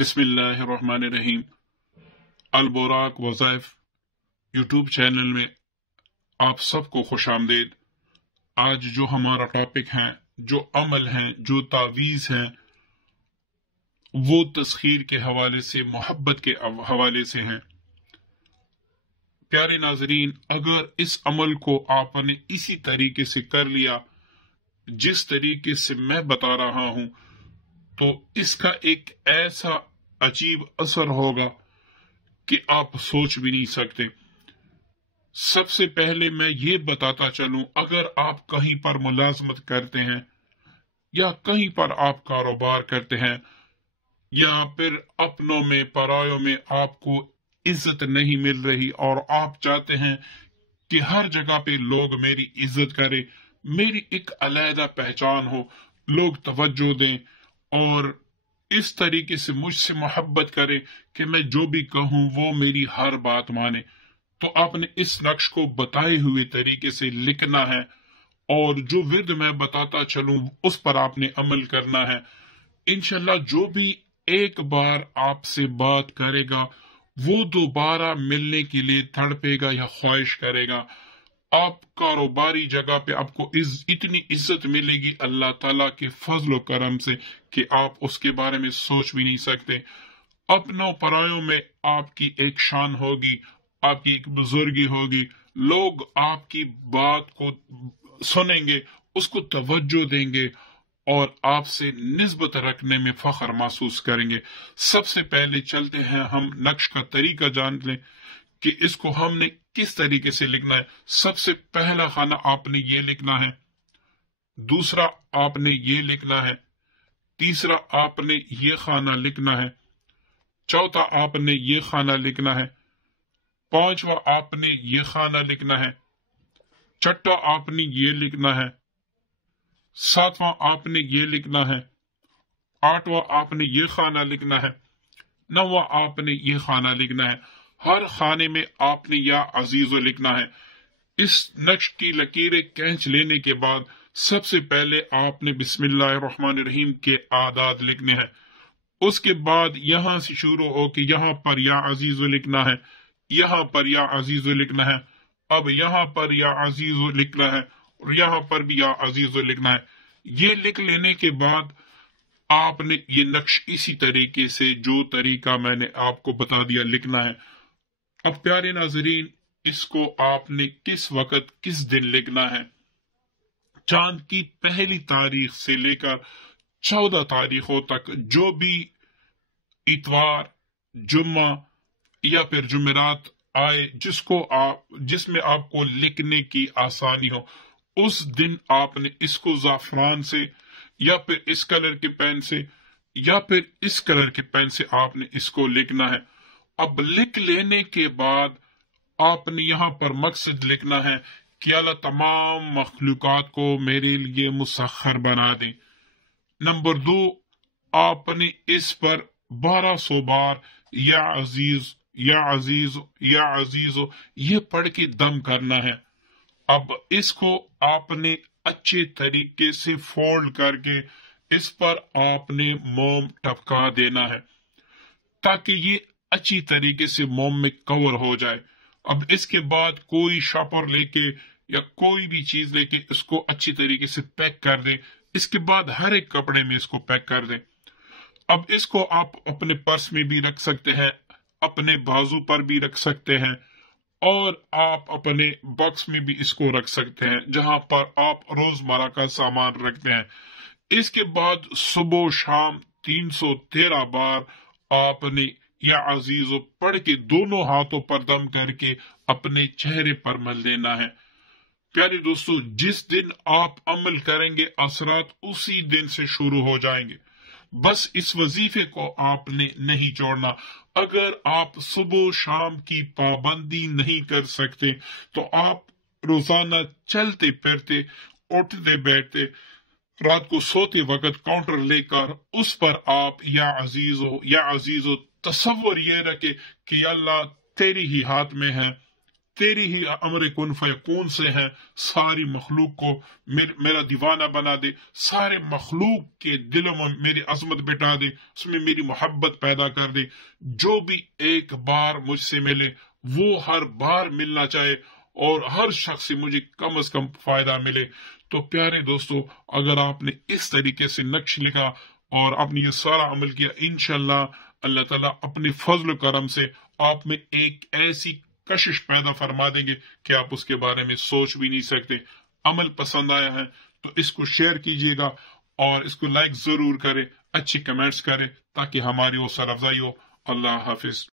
بسم اللہ الرحمن الرحیم۔ البراق وظائف یوٹیوب چینل میں آپ سب کو خوش آمدید۔ آج جو ہمارا ٹاپک ہے، جو عمل ہیں، جو تعویذ ہیں، وہ تسخیر کے حوالے سے، محبت کے حوالے سے ہیں۔ پیارے ناظرین، اگر اس عمل کو آپ نے اسی طریقے سے کر لیا جس طریقے سے میں بتا رہا ہوں، تو اس کا ایک ایسا عجیب اثر ہوگا کہ آپ سوچ بھی نہیں سکتے۔ سب سے پہلے میں یہ بتاتا چلوں، اگر آپ کہیں پر ملازمت کرتے ہیں یا کہیں پر آپ کاروبار کرتے ہیں یا پھر اپنوں میں پرایوں میں آپ کو عزت نہیں مل رہی اور آپ چاہتے ہیں کہ ہر جگہ پہ لوگ میری عزت کریں، میری ایک علیحدہ پہچان ہو، لوگ توجہ دیں اور اس طریقے سے مجھ سے محبت کرے کہ میں جو بھی کہوں وہ میری ہر بات مانے، تو آپ نے اس نقش کو بتائے ہوئے طریقے سے لکھنا ہے، اور جو ورد میں بتاتا چلوں اس پر آپ نے عمل کرنا ہے۔ انشاءاللہ جو بھی ایک بار آپ سے بات کرے گا وہ دوبارہ ملنے کے لیے تڑپے گا یا خواہش کرے گا۔ آپ کاروباری جگہ پہ آپ کو اتنی عزت ملے گی اللہ تعالیٰ کے فضل و کرم سے کہ آپ اس کے بارے میں سوچ بھی نہیں سکتے۔ اپنوں پرایوں میں آپ کی ایک شان ہوگی، آپ کی ایک بزرگی ہوگی، لوگ آپ کی بات کو سنیں گے، اس کو توجہ دیں گے اور آپ سے نسبت رکھنے میں فخر محسوس کریں گے۔ سب سے پہلے چلتے ہیں، ہم نقش کا طریقہ جان لیں کہ اس کو ہم نے کس طریقے سے لکھنا ہے۔ سب سے پہلا خانہ آپ نے یہ لکھنا ہے، دوسرا آپ نے یہ لکھنا ہے، تیسرا آپ نے یہ خانہ لکھنا ہے، چوتھا آپ نے یہ خانہ لکھنا ہے، پانچواں آپ نے یہ خانہ لکھنا ہے، چھٹا آپ نے یہ لکھنا ہے، ساتواں آپ نے یہ لکھنا ہے، آٹھواں آپ نے یہ خانہ لکھنا ہے، نواں آپ نے یہ خانہ لکھنا ہے۔ ہر خانے میں آپ نے یا عزیزو لکھنا ہے۔ اس نقش کی لکیریں کھینچ لینے کے بعد سب سے پہلے آپ نے بسم اللہ الرحمن الرحیم کے اعداد لکھنے ہیں۔ اس کے بعد یہاں سے شروع ہو کہ یہاں پر یا عزیزو لکھنا ہے، یہاں پر یا عزیزو لکھنا ہے، اب یہاں پر یا عزیزو لکھنا ہے اور یہاں پر بھی یا عزیزو لکھنا ہے۔ یہ لکھ لینے کے بعد آپ نے یہ نقش اسی طریقے سے جو طریقہ میں نے آپ کو بتا دیا لکھنا ہے۔ اب پیارے ناظرین، اس کو آپ نے کس وقت کس دن لکھنا ہے؟ چاند کی پہلی تاریخ سے لے کر 14 تاریخوں تک، جو بھی اتوار، جمعہ یا پھر جمعرات آئے جس میں آپ کو لکھنے کی آسانی ہو، اس دن آپ نے اس کو زعفران سے یا پھر اس کلر کے پین سے یا پھر اس کلر کے پین سے آپ نے اس کو لکھنا ہے۔ اب لکھ لینے کے بعد آپ نے یہاں پر مقصد لکھنا ہے کہ اللہ تمام مخلوقات کو میرے لیے مسخر بنا دیں۔ نمبر 2، آپ نے اس پر 1200 بار یا عزیز یا عزیز یا عزیز یہ پڑھ کے دم کرنا ہے۔ اب اس کو آپ نے اچھے طریقے سے فولڈ کر کے اس پر آپ نے موم ٹپکا دینا ہے تاکہ یہ اچھی طریقے سے موم میں کور ہو جائے۔ اب اس کے بعد کوئی شاپر لے کے یا کوئی بھی چیز لے کے اس کو اچھی طریقے سے پیک کر دیں۔ اس کے بعد ہر ایک کپڑے میں اس کو پیک کر دیں۔ اب اس کو آپ اپنے پرس میں بھی رکھ سکتے ہیں، اپنے بازو پر بھی رکھ سکتے ہیں اور آپ اپنے باکس میں بھی اس کو رکھ سکتے ہیں جہاں پر آپ روزمرہ کا سامان رکھتے ہیں۔ اس کے بعد صبح و شام 313 بار آپ نے یا عزیزو پڑھ کے دونوں ہاتھوں پر دم کر کے اپنے چہرے پر مل دینا ہے۔ پیارے دوستو، جس دن آپ عمل کریں گے اثرات اسی دن سے شروع ہو جائیں گے۔ بس اس وظیفے کو آپ نے نہیں چھوڑنا۔ اگر آپ صبح و شام کی پابندی نہیں کر سکتے تو آپ روزانہ چلتے پھرتے، اٹھتے بیٹھتے، رات کو سوتے وقت کاؤنٹر لے کر اس پر آپ یا عزیزو تصور یہ رکھے کہ یا اللہ تیری ہی ہاتھ میں ہے، تیری ہی امر کن فیکون سے ہے، ساری مخلوق کو میرا دیوانہ بنا دے، سارے مخلوق کے دلوں میں میری عظمت بٹھا دے، اس میں میری محبت پیدا کر دے، جو بھی ایک بار مجھ سے ملے وہ ہر بار ملنا چاہے اور ہر شخص سے مجھے کم از کم فائدہ ملے۔ تو پیارے دوستو، اگر آپ نے اس طریقے سے نقش لکھا اور آپ نے یہ سارا عمل کیا، انشاءاللہ اللہ تعالیٰ اپنے فضل و کرم سے آپ میں ایک ایسی کشش پیدا فرما دیں گے کہ آپ اس کے بارے میں سوچ بھی نہیں سکتے۔ عمل پسند آیا ہے تو اس کو شیئر کیجیے گا اور اس کو لائک ضرور کریں، اچھی کمنٹس کریں تاکہ ہماری حوصلہ افزائی ہو۔ اللہ حافظ۔